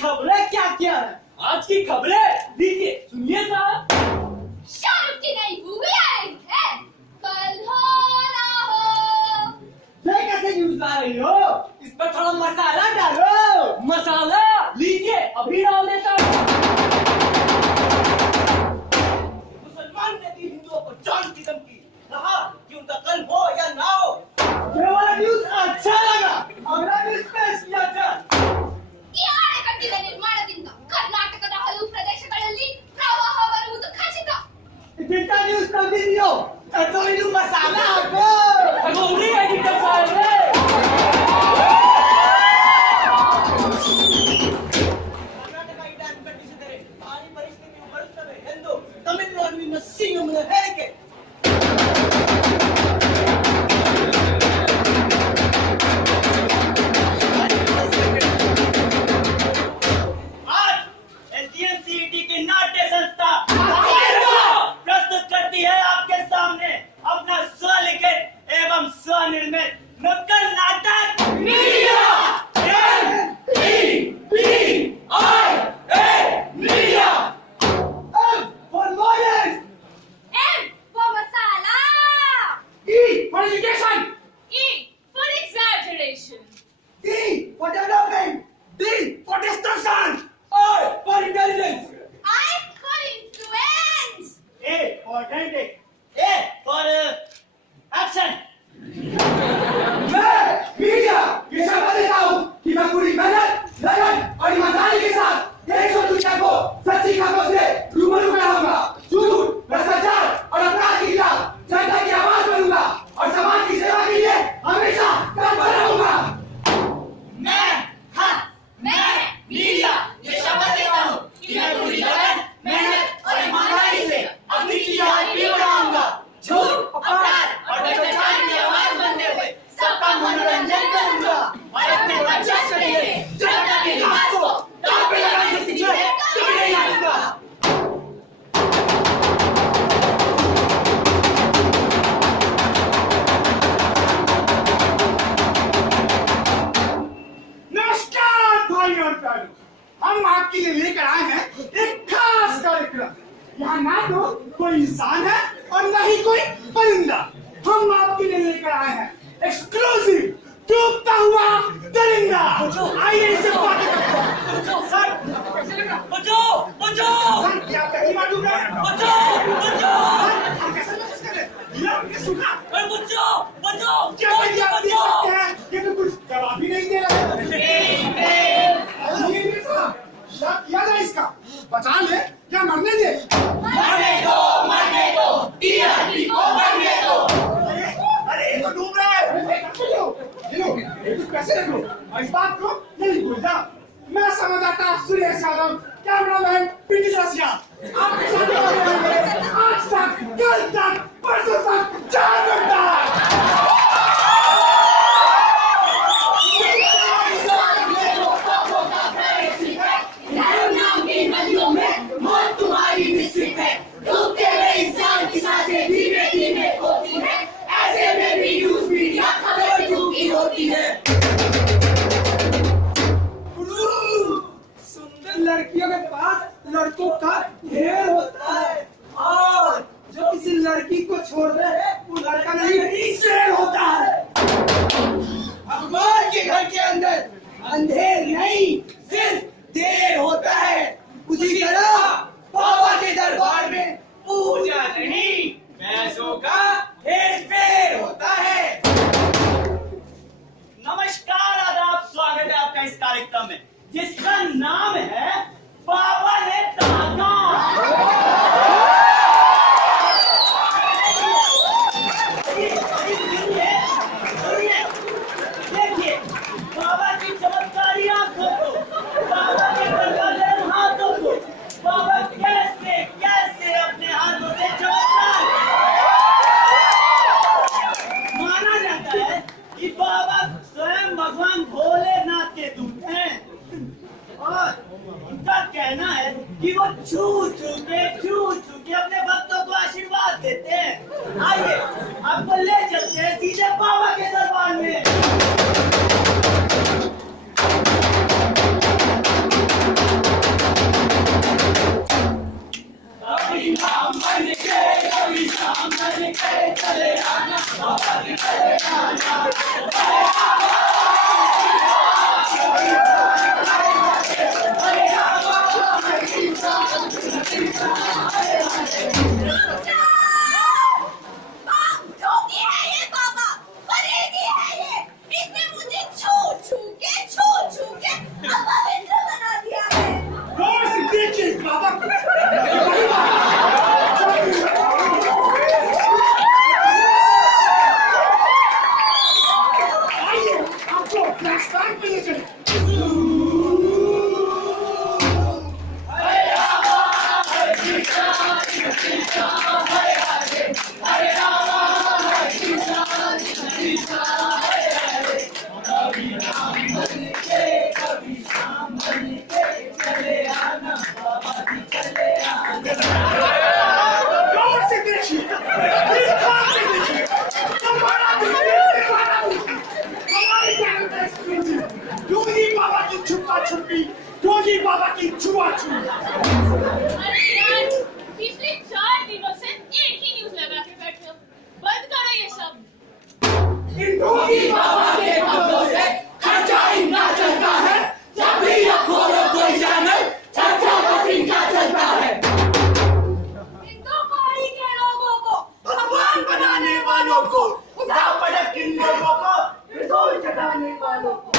खबरें क्या क्या है? आज की खबरें लीजिए सुनिए साहब। शाहरुख की नई मूवी आई है, कल हो ना हो। ये कैसे न्यूज ला रही हो? इस पर थोड़ा मसाला डालो। मसाला लीजिए अभी डाल देता हूँ। मुसलमान ने दी हिंदुओं को जान की धमकी, कहा कि उनका कल हो या ना हो। ये वाला न्यूज अच्छा लगा, अगला न्यूज पेश किया जाए। ಈ ಆಣೆ ಕಟ್ಟಿದ ನಿರ್ಮಾಣದಿಂದ ಕರ್ನಾಟಕದ ಹಲವು ಪ್ರದೇಶಗಳಲ್ಲಿ ಪ್ರವಾಹ ಬರುವುದು ಖಚಿತ. ಇದೆಂತ ನ್ಯೂಸ್ ತಂದಿದೆಯೋ? ಅದು ಇದು ಮಸಾಲಾ ಹಾಕು. ತಗೊಂಡ್ರಿ ಎಡಿಟರ್ ಸಾಹೇಬ್ರೆ. ಕರ್ನಾಟಕ ಈ ಡ್ಯಾಮ್ ಕಟ್ಟಿಸಿದರೆ ಭಾರಿ ಪರಿಸ್ಥಿತಿಗಳು ಬರುತ್ತವೆ ಎಂದು ತಮಿಳುನಾಡಿನ ಸಿಎಂನ ಹೇಳಿಕೆ. हम आपके लिए लेकर आए हैं एक खास कार्यक्रम। यहाँ ना तो कोई इंसान है और ना ही कोई परिंदा। हम आपके लिए लेकर आए हैं एक्सक्लूसिव डूबता हुआ दरिंदा। आइए इसे बात करते हैं। सर सर क्या पहली बार डूब रहे हैं? आप कैसा महसूस कर रहे हैं? ये आपने सुना? जैसा कि आप देख सकते हैं ये तो कुछ जवाब ही नहीं दे रहे हैं। क्या किया जाए इसका? बचा ले या मरने दे? मरने दो टीआरपी को मरने दो। अरे ये तो डूब रहा है। ये तो कैसे रख लो? इस बात को नहीं भूलना। मैं संवाददाता सुरेश यादव, कैमरामैन पिंकी रसिया आपके साथ आज तक कल तक परसों तक 4 घंटा। लड़कियों के पास लड़कों का ढेर होता है और जो किसी लड़की को छोड़ दे वो लड़का नहीं शेर होता है। अखबार के घर के अंदर अंधेर नहीं सिर्फ देर होता है। उसी तरह बाबा के दरबार में पूजा नहीं पैसों का हेर फेर होता है। नमस्कार आदाब, स्वागत है आपका इस कार्यक्रम में जिसका नाम है बाबा ने कहा। देखिए बाबा की चमत्कारी आंखों को, बाबा के दरवाजे हाथों को, बाबा कैसे कैसे अपने हाथों से चमत्कार। माना जाता है कि बाबा स्वयं भगवान भोलेनाथ के दूत हैं और उनका कहना है कि वो छू छू के अपने भक्तों को आशीर्वाद देते हैं। आइए आपको ले चलते हैं सीधे बाबा के दरबार में। छुपा छुपी, योगी बाबा की छुआ छुई। अरे यार, पिछले 4 दिनों से एक ही न्यूज लगा के बैठे हो। बंद करो ये सब। इन योगी बाबा के कपड़ों से खर्चा इनका चलता है। जब भी ये खोलो कोई चैनल, चर्चा बस इनका चलता है। इन दो कौड़ी के लोगों को, भगवान बनाने वालों को, उठा पटक इन लोगों को, रसोई चटाने वालों को।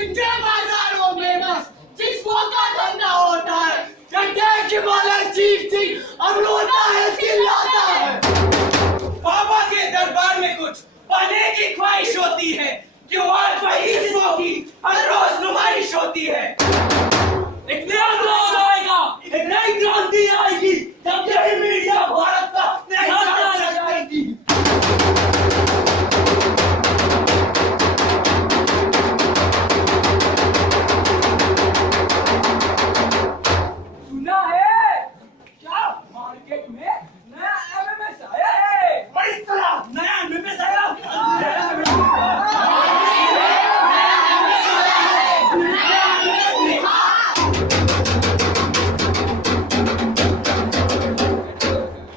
इनके बाजारों में बस जिस्मों का धंधा होता है। चड्ढे की माला चीख अब रोता है, चिल्लाता है। बाबा के दरबार में कुछ पाने की ख्वाहिश होती है, क्यों आज वही की हर रोज नुमाइश होती है। एक नया दौर आएगा, एक नई क्रांति आएगी, जब यही मीडिया भारत का नया ताज लगाएगी। सुना है क्या मार्केट में नया एमएमएस आया है? बड़ी तरह नया एमएमएस आया।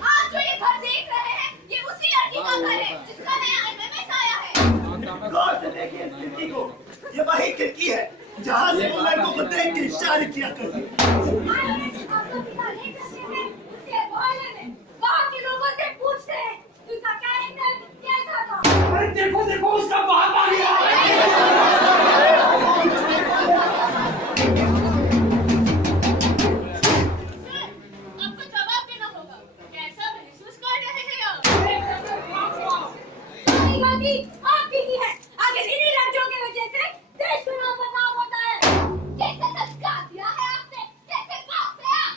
आप जो ये घर देख रहे हैं, ये उसी लड़की का घर है जिसका नया एमएमएस आया है। गौर से देखिए इस खिड़की को। ये वही खिड़की है जहाँ से वो लड़कों को देख के इशारे किया करती। आप लोग पिता नहीं करते हैं, उसके बहाने में गांव के लोगों से पूछते हैं उसका कैरेक्टर कैसा था। अरे देखो देखो उसका बाप आ गया। आपको जवाब देना होगा। कैसा महसूस कर रहे हैं आप? सारी गलती आपकी ही है। आगे इन्हीं लड़कियों की वजह से देश को नाम बदनाम होता है। कैसे संस्कार दिया है आपने, कैसे बाप है आप?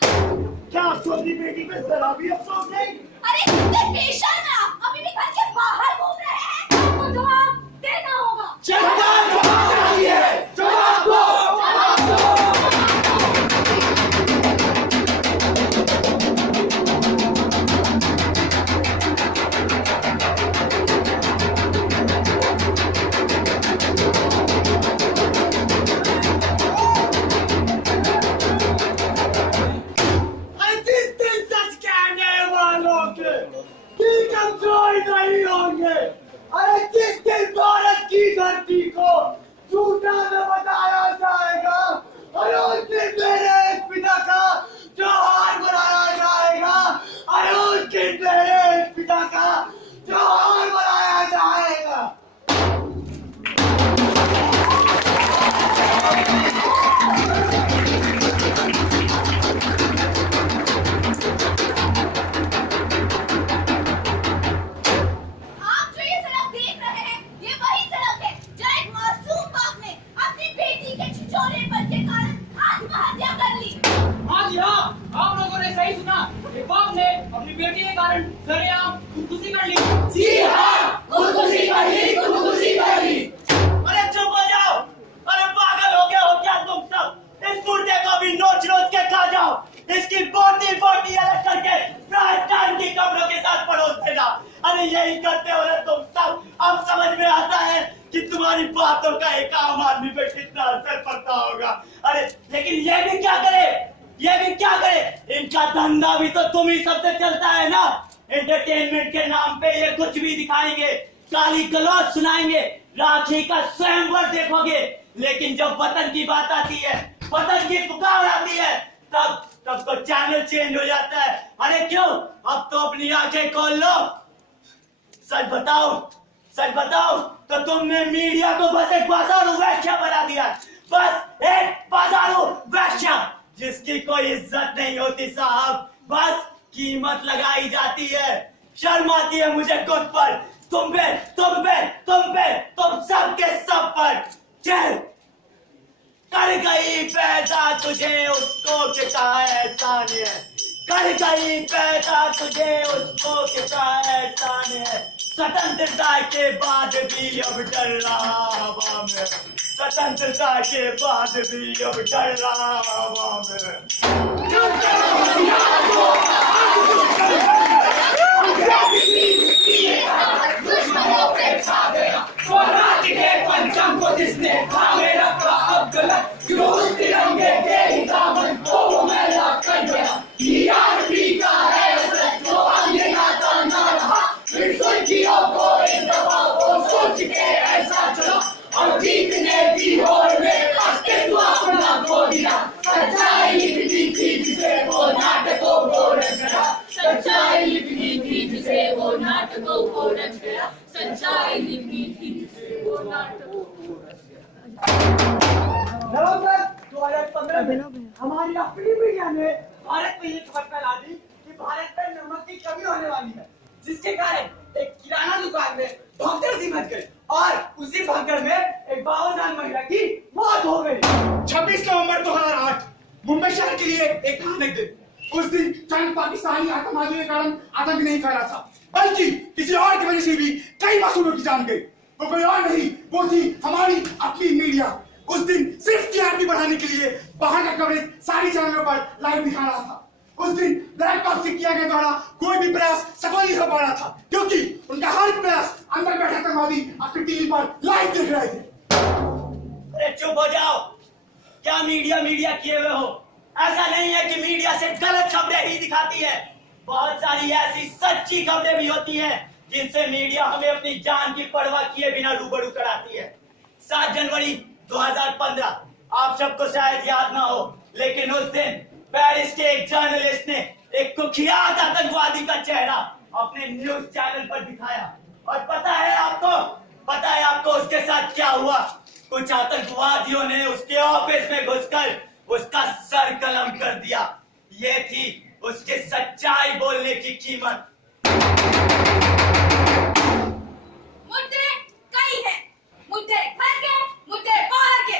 क्या आप छोटी बेटी पे जरा भी अफसोस नहीं? अरे कितने बेशर्म है आप, अभी भी घर के बाहर घूम रहे हैं। आपको जवाब देना होगा। सरकार जवाब चाहिए, जवाब दो। जिस दिन सच कहने वालों के दिल कमजोर नहीं होंगे, अरे जिस दिन भारत की धरती को झूठा न बताया जाएगा, अरे उस दिन मेरे इस पिता का त्योहार मनाया जाएगा, अरे उस दिन मेरे इस पिता का त्योहार मनाया जाएगा। आप जो ये सड़क देख रहे हैं, ये वही सड़क है जहाँ एक मासूम बाप ने अपनी बेटी के छिछोरेपन के कारण आत्महत्या कर ली। हाँ जी हाँ, आप लोगों ने सही सुना। एक बाप ने अपनी बेटी के कारण सरेआम खुदकुशी कर ली। जी हाँ, खुदकुशी कर ली, खुदकुशी कर ली। अरे चुप हो जाओ। अरे पागल हो गए हो क्या तुम सब? इस मुर्दे को भी नोच नोच के खा जाओ। इसकी बोटी बोटी अलग करके प्राइम टाइम की कब्रों के साथ परोस देना। अरे यही करते हो ना तुम सब। अब समझ में आता है कि तुम्हारी बातों का एक आम आदमी पे कितना असर पड़ता होगा। अरे लेकिन ये भी क्या करे, ये भी क्या करे? इनका धंधा भी तो तुम ही सबसे चलता है ना। एंटरटेनमेंट के नाम पे ये कुछ भी दिखाएंगे, गाली गलौज सुनाएंगे, राखी का स्वयंवर देखोगे, लेकिन जब वतन की बात आती है, वतन की पुकार आती है, तब तो चैनल चेंज हो जाता है। अरे क्यों? अब तो अपनी आंखें खोल लो। सच बताओ तो तुमने मीडिया को बस एक बाजारू वेश्या बना दिया। बस एक बाजारू वेश्या जिसकी कोई इज्जत नहीं होती साहब। बस कीमत लगाई जाती है। शर्म आती है मुझे खुद पर, तुम सब के सब पर। चल कर गई पैदा तुझे उसको कितना एहसान है, कर गई पैदा तुझे उसको कितना एहसान है। स्वतंत्रता के बाद भी अब डर रहा हवा में, स्वतंत्रता के बाद भी अब डर रहा हवा में। दुश्मनों पे छा गया स्वराज के पंचम को जिसने थामे रखा, अब गलत क्यों उस तिरंगे के ही दामन को वो मैला कर गया। टीआरपी का है असर जो अब ये नाता ना रहा, फिर सुर्खियों को एक दबाव को सोच के ऐसा चला, और जीतने की होड़ में अस्तित्व अपना खो दिया। सच्चाई लिखनी थी जिसे वो नाटकों को रच गया, सच्चाई लिखनी थी जिसे वो नाटकों को रच गया, सच्चाई लिखनी थी जिसे वो नाटकों को रच गया। नवंबर 2015 में हमारी अपनी मीडिया ने भारत में ये खबर फैला दी कि भारत में नमक की कमी होने वाली है, जिसके कारण एक किराना दुकान में भगदड़ सी मच गई और उसी भगदड़ में एक 52 महिला की मौत हो गई। 26 नवंबर 2008 मुंबई शहर के लिए एक भयानक दिन। उस दिन चंद पाकिस्तानी आतंकवादियों के कारण आतंक नहीं फैला था, बल्कि किसी और की वजह से भी कई मासूमों की जान गई। वो कोई और नहीं, वो थी हमारी अपनी मीडिया। उस दिन सिर्फ टीआरपी बढ़ाने के लिए बाहर का कवरेज सारी चैनलों पर लाइव दिखा रहा था। उस दिन ब्लैक बॉक्स से किया गया द्वारा कोई भी प्रयास सफल नहीं हो पा रहा था, क्योंकि उनका हर प्रयास अंदर बैठे आतंकवादी अपनी टीवी पर लाइव देख रहे थे। अरे चुप हो जाओ, क्या मीडिया किए हुए हो? ऐसा नहीं है कि मीडिया से गलत खबरें ही दिखाती है, बहुत सारी ऐसी सच्ची खबरें भी होती हैं जिनसे मीडिया हमें अपनी जान की परवाह किए बिना रूबरू कराती है। 7 जनवरी 2015 आप सबको शायद याद ना हो, लेकिन उस दिन पेरिस के एक जर्नलिस्ट ने एक कुख्यात आतंकवादी का चेहरा अपने न्यूज चैनल पर दिखाया। और पता है आपको उसके साथ क्या हुआ? कुछ आतंकवादियों ने उसके ऑफिस में घुसकर उसका सर कलम कर दिया। ये थी उसके सच्चाई बोलने की कीमत। मुद्दे कई हैं, मुद्दे घर के, मुद्दे बाहर के,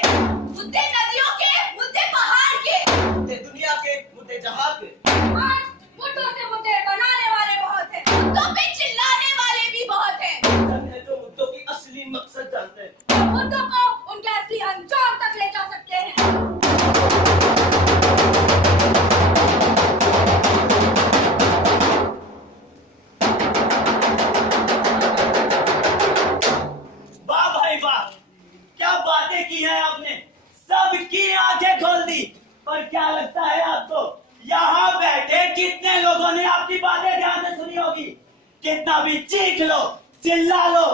मुद्दे नदियों के, मुद्दे पहाड़ के, मुद्दे दुनिया के, मुद्दे जहां के। आज मुद्दों से मुद्दे बनाने वाले बहुत हैं, मुद्दों पे चिल्लाने वाले भी बहुत हैं। जो मुद्दों की असली मकसद जानते हैं, मुद्दों को उनके असली अंजाम तक ले जा सकते हैं। वाह भाई वाह, क्या बातें की हैं आपने, सबकी आंखें खोल दी। पर क्या लगता है आपको, यहाँ बैठे कितने लोगों ने आपकी बातें ध्यान से सुनी होगी? कितना भी चीख लो, चिल्ला लो,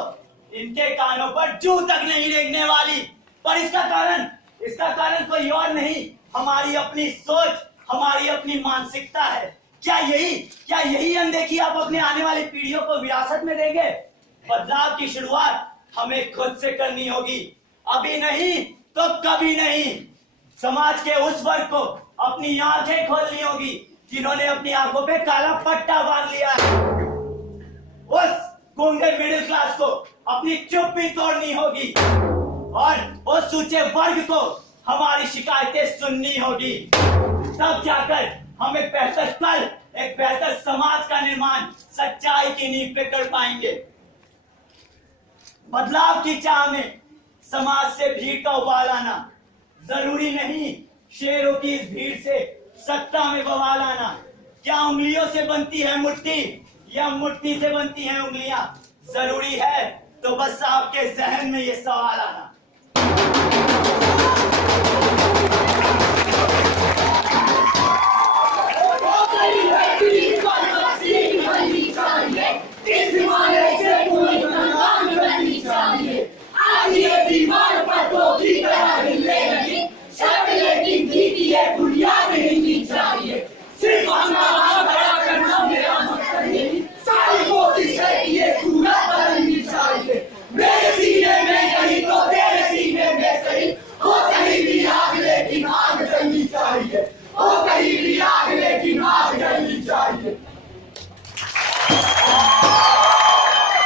इनके कानों पर जू तक नहीं रेंगने वाली। पर इसका कारण कोई और नहीं, हमारी अपनी सोच, हमारी अपनी मानसिकता है। क्या यही अनदेखी आप अपने आने वाली पीढ़ियों को विरासत में देंगे? बदलाव की शुरुआत हमें खुद से करनी होगी, अभी नहीं तो कभी नहीं। समाज के उस वर्ग को अपनी आंखें खोलनी होगी जिन्होंने अपनी आंखों पे काला पट्टा बांध लिया है। उस गूंगे मिडिल क्लास को अपनी चुप्पी तोड़नी होगी और उस सूचे वर्ग को हमारी शिकायतें सुननी होगी। तब जाकर हम एक बेहतर कल, एक बेहतर समाज का निर्माण सच्चाई की नींव पे कर पाएंगे। बदलाव की चाह में समाज से भीड़ का उबाल आना जरूरी नहीं, शेरों की इस भीड़ से सत्ता में बवाल आना। क्या उंगलियों से बनती है मुट्ठी या मुट्ठी से बनती है उंगलियां? जरूरी है तो बस आपके जहन में ये सवाल आना। दीवार पर तो की तरह